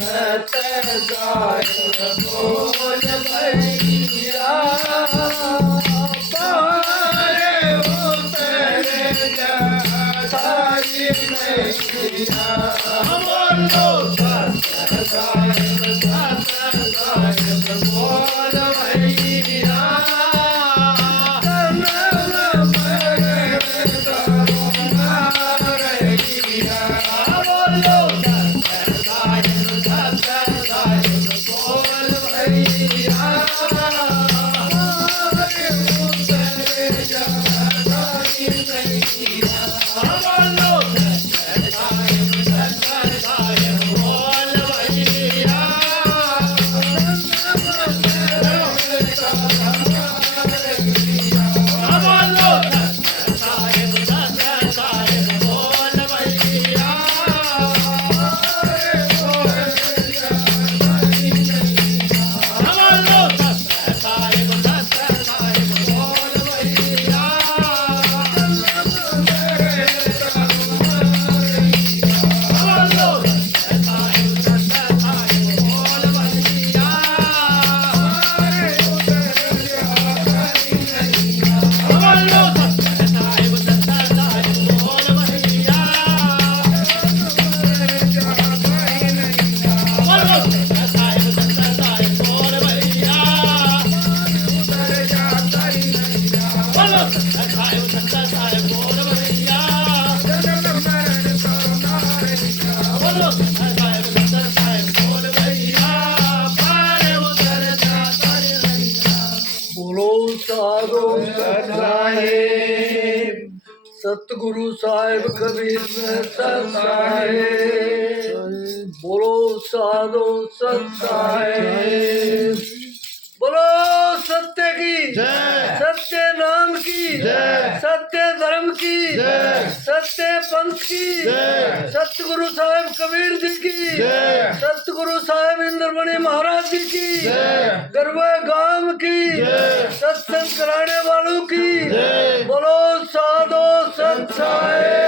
सत साहेब बोल भैया पारे उतर जा सारी नैया बोलो सत साहेब बोल भैया सतगुरु साहेब कबीर में साहेब बोलो साधो सत साहेब बोलो सत्य की सत्य नाम की सत्य धर्म की सत्य पंथ की सतगुरु साहेब कबीर जी की सतगुरु साहेब इंद्रमणि महाराज जी की गरबा गांव की सत्संग कराने वालों की बोलो साधो सत साहेब।